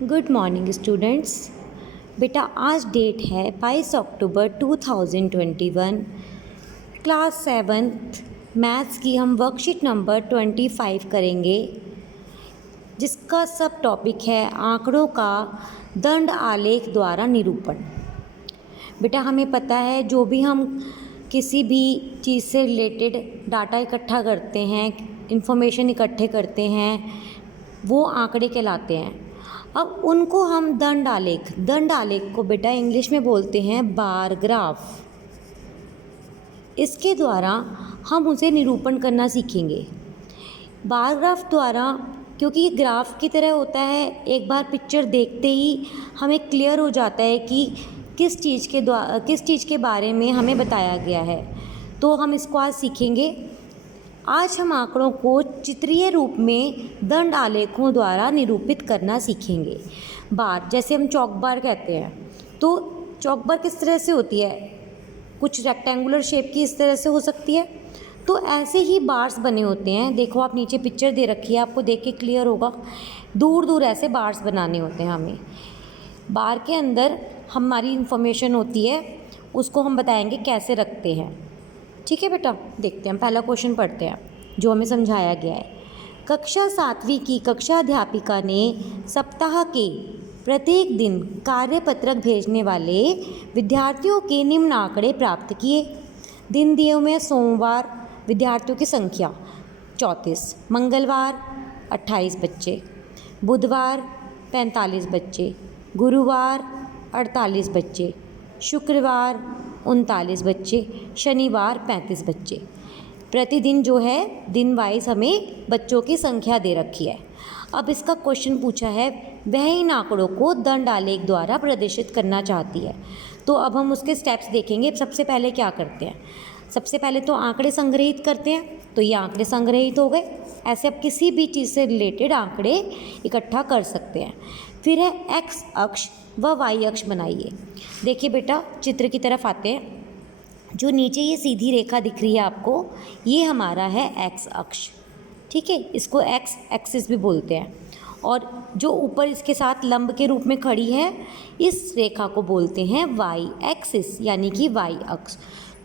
Good morning students. बेटा आज date है 22 अक्टूबर 2021। क्लास 7th मैथ्स की हम वर्कशीट नंबर 25 करेंगे, जिसका सब टॉपिक है आंकड़ों का दंड आलेख द्वारा निरूपण। बेटा हमें पता है जो भी हम किसी भी चीज़ से रिलेटेड डाटा इकट्ठा करते हैं, इंफॉर्मेशन इकट्ठे करते हैं, वो आंकड़े कहलाते हैं। अब उनको हम दंड आलेख को बेटा इंग्लिश में बोलते हैं बार ग्राफ। इसके द्वारा हम उसे निरूपण करना सीखेंगे। बार ग्राफ द्वारा, क्योंकि ये ग्राफ की तरह होता है, एक बार पिक्चर देखते ही हमें क्लियर हो जाता है कि किस चीज़ के बारे में हमें बताया गया है। तो हम इसको आज सीखेंगे। आज हम आंकड़ों को चित्रीय रूप में दंड आलेखों द्वारा निरूपित करना सीखेंगे। बार, जैसे हम चौक बार कहते हैं, तो चौक बार किस तरह से होती है? कुछ रेक्टेंगुलर शेप की इस तरह से हो सकती है। तो ऐसे ही बार्स बने होते हैं। देखो आप नीचे पिक्चर दे रखी है, आपको देख के क्लियर होगा। दूर दूर ऐसे बार्स बनाने होते हैं हमें। बार के अंदर हमारी इंफॉर्मेशन होती है, उसको हम बताएंगे कैसे रखते हैं। ठीक है बेटा, देखते हैं। हम पहला क्वेश्चन पढ़ते हैं जो हमें समझाया गया है। कक्षा 7वीं की कक्षा अध्यापिका ने सप्ताह के प्रत्येक दिन कार्यपत्रक भेजने वाले विद्यार्थियों के निम्न आंकड़े प्राप्त किए। दिन दिए हुए हैं सोमवार, विद्यार्थियों की संख्या 34, मंगलवार 28 बच्चे, बुधवार 45 बच्चे, गुरुवार 48 बच्चे, शुक्रवार 39 बच्चे, शनिवार 35 बच्चे। प्रतिदिन जो है दिन वाइज हमें बच्चों की संख्या दे रखी है। अब इसका क्वेश्चन पूछा है, वह इन आंकड़ों को दंड आलेख द्वारा प्रदर्शित करना चाहती है। तो अब हम उसके स्टेप्स देखेंगे। सबसे पहले क्या करते हैं? सबसे पहले तो आंकड़े संग्रहित करते हैं। तो ये आंकड़े संग्रहित हो गए। ऐसे आप किसी भी चीज़ से रिलेटेड आंकड़े इकट्ठा कर सकते हैं। फिर है एक्स अक्ष व वाई अक्ष बनाइए। देखिए बेटा, चित्र की तरफ आते हैं। जो नीचे ये सीधी रेखा दिख रही है आपको, ये हमारा है एक्स अक्ष। ठीक है, इसको एक्स एक्सिस भी बोलते हैं। और जो ऊपर इसके साथ लंब के रूप में खड़ी है, इस रेखा को बोलते हैं वाई एक्सिस, यानी कि वाई अक्ष।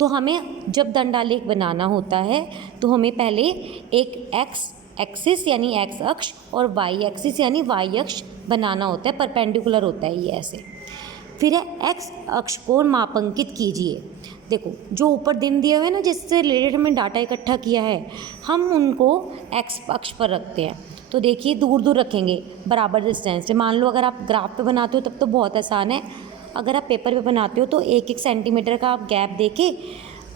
तो हमें जब दंडालेख बनाना होता है तो हमें पहले एक एक्स एक्सिस यानी एक्स अक्ष और वाई एक्सिस यानी वाई अक्ष बनाना होता है। परपेंडिकुलर होता है ये ऐसे। फिर है एक्स अक्ष को मापांकित कीजिए। देखो जो ऊपर दिन दिए हुए हैं ना, जिससे रिलेटेड हमने डाटा इकट्ठा किया है, हम उनको एक्स अक्ष पर रखते हैं। तो देखिए दूर दूर रखेंगे बराबर डिस्टेंस से। मान लो अगर आप ग्राफ पे बनाते हो तब तो बहुत आसान है। अगर आप पेपर पे बनाते हो तो 1-1 सेंटीमीटर का आप गैप देके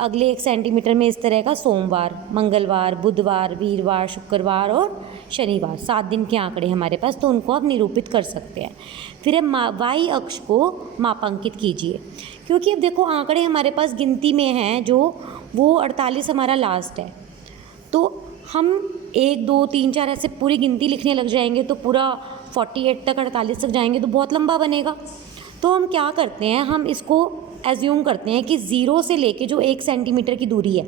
अगले 1 सेंटीमीटर में इस तरह का सोमवार, मंगलवार, बुधवार, वीरवार, शुक्रवार और शनिवार 7 दिन के आंकड़े हमारे पास, तो उनको आप निरूपित कर सकते हैं। फिर है वाई अक्ष को मापांकित कीजिए। क्योंकि अब देखो आंकड़े हमारे पास गिनती में हैं, जो वो 48 हमारा लास्ट है। तो हम 1 2 3 4 ऐसे पूरी गिनती लिखने लग जाएंगे तो पूरा 48 तक 48 तक जाएंगे तो बहुत लंबा बनेगा। तो हम क्या करते हैं, हम इसको एज्यूम करते हैं कि 0 से लेके जो 1 सेंटीमीटर की दूरी है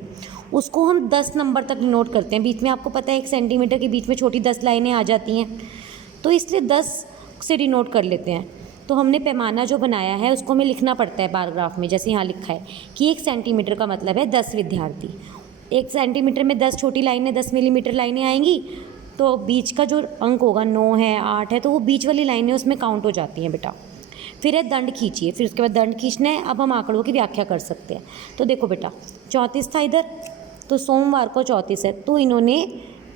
उसको हम 10 नंबर तक नोट करते हैं। बीच में आपको पता है 1 सेंटीमीटर के बीच में छोटी 10 लाइनें आ जाती हैं, तो इसलिए 10 से डिनोट कर लेते हैं। तो हमने पैमाना जो बनाया है उसको हमें लिखना पड़ता है बार ग्राफ में। जैसे यहाँ लिखा है कि 1 सेंटीमीटर का मतलब है 10 विद्यार्थी। 1 सेंटीमीटर में 10 छोटी लाइनें, 10 मिलीमीटर लाइनें आएंगी, तो बीच का जो अंक होगा 9 है 8 है, तो वो बीच वाली लाइनें उसमें काउंट हो जाती हैं बेटा। फिर है दंड खींचिए। फिर उसके बाद दंड खींचना है। अब हम आंकड़ों की व्याख्या कर सकते हैं। तो देखो बेटा 34 था इधर, तो सोमवार को 34 है, तो इन्होंने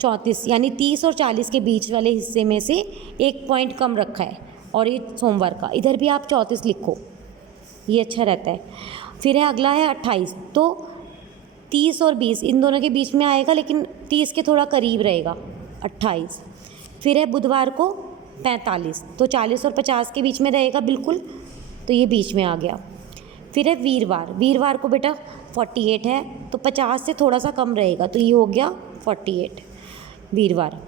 34 यानी 30 और 40 के बीच वाले हिस्से में से 1 पॉइंट कम रखा है, और ये सोमवार का। इधर भी आप 34 लिखो, ये अच्छा रहता है। फिर है अगला है 28, तो 30 और 20 इन दोनों के बीच में आएगा, लेकिन 30 के थोड़ा करीब रहेगा 28। फिर है बुधवार को 45, तो 40 और 50 के बीच में रहेगा बिल्कुल, तो ये बीच में आ गया। फिर है वीरवार को बेटा 48 है, तो 50 से थोड़ा सा कम रहेगा, तो ये हो गया 48 वीरवार।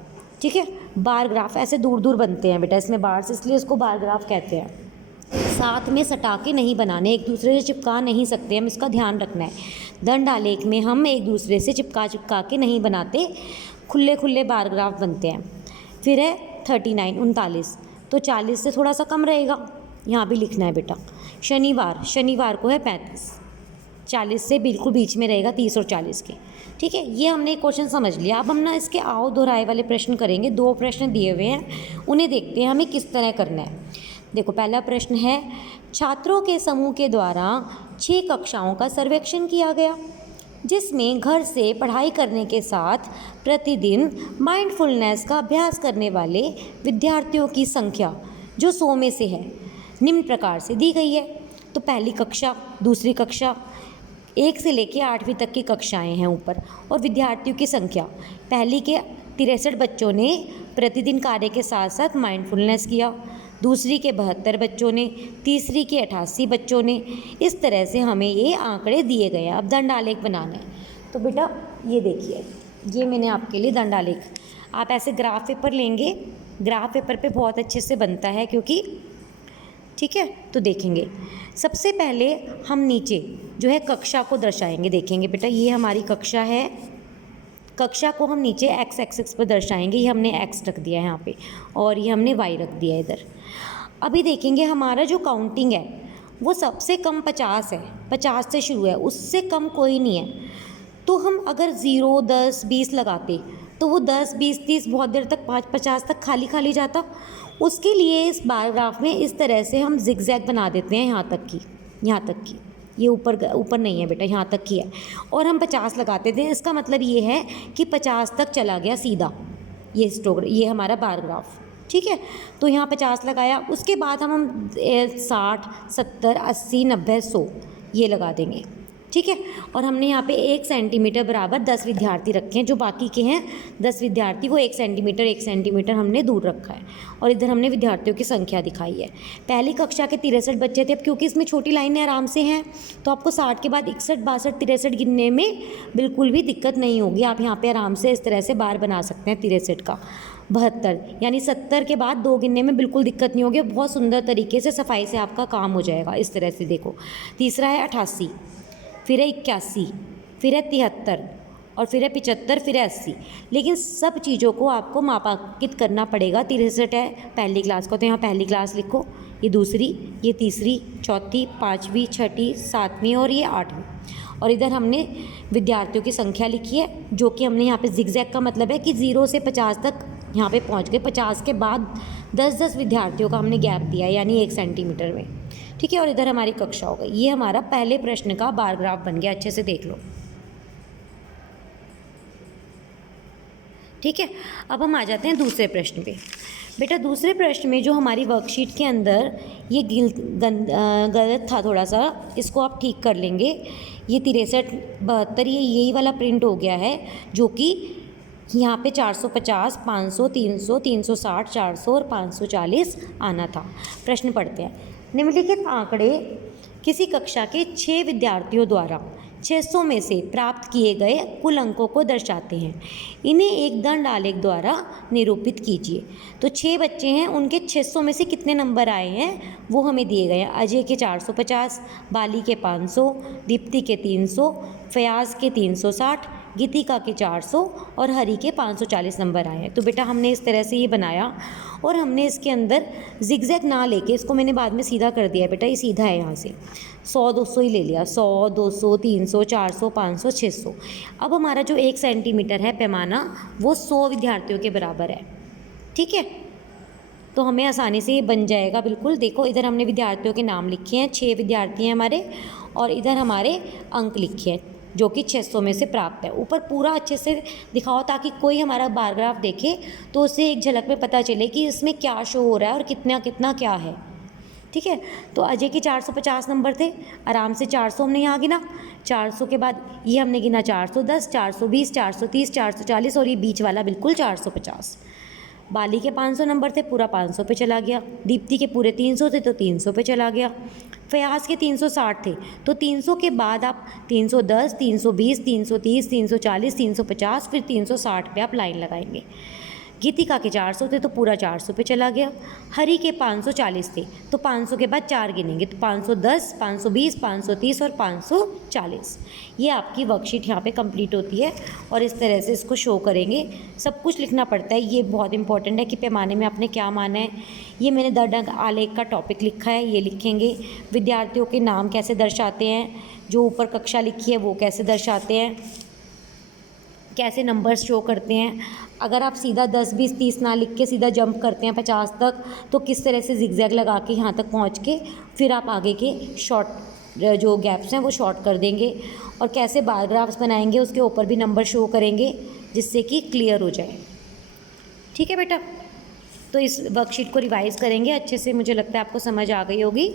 ठीक है, बार ग्राफ ऐसे दूर दूर बनते हैं बेटा, इसमें बार्स, इसलिए इसको बार ग्राफ कहते हैं। साथ में सटा के नहीं बनाने, एक दूसरे से चिपका नहीं सकते, हम इसका ध्यान रखना है। दंड आलेख में हम एक दूसरे से चिपका के नहीं बनाते, खुले खुले बार ग्राफ बनते हैं। फिर है 39 39, तो 40 से थोड़ा सा कम रहेगा, यहाँ भी लिखना है बेटा। शनिवार को है 35, 40 से बिल्कुल बीच में रहेगा 30 और 40 के। ठीक है, ये हमने एक क्वेश्चन समझ लिया। अब हम ना इसके आओ दोहराए वाले प्रश्न करेंगे। 2 प्रश्न दिए हुए हैं, उन्हें देखते हैं हमें किस तरह करना है। देखो, पहला प्रश्न है, छात्रों के समूह के द्वारा 6 कक्षाओं का सर्वेक्षण किया गया, जिसमें घर से पढ़ाई करने के साथ प्रतिदिन माइंडफुलनेस का अभ्यास करने वाले विद्यार्थियों की संख्या जो 100 में से है निम्न प्रकार से दी गई है। तो पहली कक्षा, दूसरी कक्षा, 1 से लेकर 8वीं तक की कक्षाएं हैं ऊपर, और विद्यार्थियों की संख्या, पहली के 63 बच्चों ने प्रतिदिन कार्य के साथ साथ माइंडफुलनेस किया, दूसरी के 72 बच्चों ने, तीसरी के 88 बच्चों ने। इस तरह से हमें ये आंकड़े दिए गए हैं। अब दंडालेख बनाना है। तो बेटा ये देखिए, ये मैंने आपके लिए दंडालेख, आप ऐसे ग्राफ पेपर लेंगे, ग्राफ पेपर पे बहुत अच्छे से बनता है क्योंकि, ठीक है, तो देखेंगे। सबसे पहले हम नीचे जो है कक्षा को दर्शाएंगे। देखेंगे बेटा, ये हमारी कक्षा है, कक्षा को हम नीचे x एक्सिस पर दर्शाएंगे। ये हमने x रख दिया है यहाँ पे, और ये हमने y रख दिया है इधर। अभी देखेंगे हमारा जो काउंटिंग है वो सबसे कम 50 है, 50 से शुरू है, उससे कम कोई नहीं है। तो हम अगर 0, 10, 20 लगाते तो वो 10, 20, 30 बहुत देर तक 50 तक खाली खाली जाता। उसके लिए इस बार ग्राफ में इस तरह से हम जिगजैग बना देते हैं, यहाँ तक की, ये ऊपर नहीं है बेटा, यहाँ तक की है, और हम 50 लगाते थे। इसका मतलब ये है कि 50 तक चला गया सीधा ये हमारा बार ग्राफ। ठीक है, तो यहाँ 50 लगाया, उसके बाद हम 60, 70, 80, 90, 100 ये लगा देंगे। ठीक है, और हमने यहाँ पे 1 सेंटीमीटर बराबर 10 विद्यार्थी रखे हैं, जो बाकी के हैं 10 विद्यार्थी वो 1 सेंटीमीटर हमने दूर रखा है, और इधर हमने विद्यार्थियों की संख्या दिखाई है। पहली कक्षा के 63 बच्चे थे। अब क्योंकि इसमें छोटी लाइनें आराम से हैं तो आपको 60 के बाद 61, 62, 63 गिनने में बिल्कुल भी दिक्कत नहीं होगी। आप यहाँ पर आराम से इस तरह से बार बना सकते हैं 63 का। 72 यानी 70 के बाद 2 गिनने में बिल्कुल दिक्कत नहीं होगी, बहुत सुंदर तरीके से सफाई से आपका काम हो जाएगा। इस तरह से देखो, तीसरा है 88, फिर है 81, फिर है 73, और फिर है 75, फिर है 80। लेकिन सब चीज़ों को आपको मापांकित करना पड़ेगा। 63 है पहली क्लास का, तो यहाँ पहली क्लास लिखो, ये दूसरी, ये तीसरी, चौथी, 5वीं, 6ठी, 7वीं और ये 8वीं। और इधर हमने विद्यार्थियों की संख्या लिखी है, जो कि हमने यहाँ पे जिगजैग का मतलब है कि 0 से 50 तक यहाँ पे पहुँच गए। 50 के बाद 10-10 विद्यार्थियों का हमने गैप दिया, यानी 1 सेंटीमीटर में। ठीक है, और इधर हमारी कक्षा हो गई। ये हमारा पहले प्रश्न का बार ग्राफ बन गया, अच्छे से देख लो। ठीक है, अब हम आ जाते हैं दूसरे प्रश्न पे। बेटा दूसरे प्रश्न में जो हमारी वर्कशीट के अंदर ये गलत था थोड़ा सा, इसको आप ठीक कर लेंगे। ये 63, 72 ये यही वाला प्रिंट हो गया है, जो कि यहाँ पे 450, 500, 300, 360, 400 और 540 आना था। प्रश्न पढ़ते हैं। निम्नलिखित आंकड़े किसी कक्षा के 6 विद्यार्थियों द्वारा 600 में से प्राप्त किए गए कुल अंकों को दर्शाते हैं। इन्हें एक दंडालेख द्वारा निरूपित कीजिए। तो 6 बच्चे हैं, उनके 600 में से कितने नंबर आए हैं वो हमें दिए गए हैं। अजय के 450, बाली के 500, दीप्ति के 300, फयाज के 360, गीतिका के 400 और हरी के 540 नंबर आए हैं। तो बेटा हमने इस तरह से ये बनाया, और हमने इसके अंदर जिगजैग ना लेके इसको मैंने बाद में सीधा कर दिया। बेटा ये सीधा है, यहाँ से 100, 200 ही ले लिया, 100, 200, 300, 400, 500, 600। अब हमारा जो 1 सेंटीमीटर है पैमाना, वो 100 विद्यार्थियों के बराबर है। ठीक है, तो हमें आसानी से ये बन जाएगा बिल्कुल। देखो इधर हमने विद्यार्थियों के नाम लिखे हैं, 6 विद्यार्थी हैं हमारे, और इधर हमारे अंक लिखे हैं जो कि 600 में से प्राप्त है। ऊपर पूरा अच्छे से दिखाओ ताकि कोई हमारा बार ग्राफ देखे तो उसे एक झलक में पता चले कि इसमें क्या शो हो रहा है और कितना कितना क्या है। ठीक है, तो अजय के 450 नंबर थे, आराम से 400 हमने यहाँ गिना, 400 के बाद ये हमने गिना 410, 420, 430, 440 और ये बीच वाला बिल्कुल 450। बाली के 500 नंबर थे, पूरा 500 पे चला गया। दीप्ति के पूरे 300 थे तो 300 पे चला गया। फयाज के 360 थे, तो 300 के बाद आप 310, 320, 330, 340, 350, फिर 360 पे आप लाइन लगाएंगे। गीतिका के 400 थे तो पूरा 400 पे चला गया। हरी के 540 थे तो 500 के बाद 4 गिनेंगे तो 510, 520, 530 और 540। ये आपकी वर्कशीट यहाँ पे कंप्लीट होती है और इस तरह से इसको शो करेंगे। सब कुछ लिखना पड़ता है, ये बहुत इंपॉर्टेंट है कि पैमाने में आपने क्या माना है। ये मैंने दर्द आलेख का टॉपिक लिखा है, ये लिखेंगे। विद्यार्थियों के नाम कैसे दर्शाते हैं, जो ऊपर कक्षा लिखी है वो कैसे दर्शाते हैं, कैसे नंबर्स शो करते हैं। अगर आप सीधा 10, 20, 30 ना लिख के सीधा जंप करते हैं 50 तक तो किस तरह से जिगजैग लगा के यहाँ तक पहुँच के फिर आप आगे के शॉर्ट जो गैप्स हैं वो शॉर्ट कर देंगे। और कैसे बार ग्राफ्स बनाएंगे उसके ऊपर भी नंबर शो करेंगे जिससे कि क्लियर हो जाए। ठीक है बेटा, तो इस वर्कशीट को रिवाइज़ करेंगे अच्छे से, मुझे लगता है आपको समझ आ गई होगी।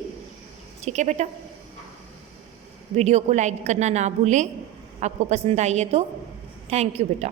ठीक है बेटा, वीडियो को लाइक करना ना भूलें, आपको पसंद आई है तो। थैंक यू बेटा।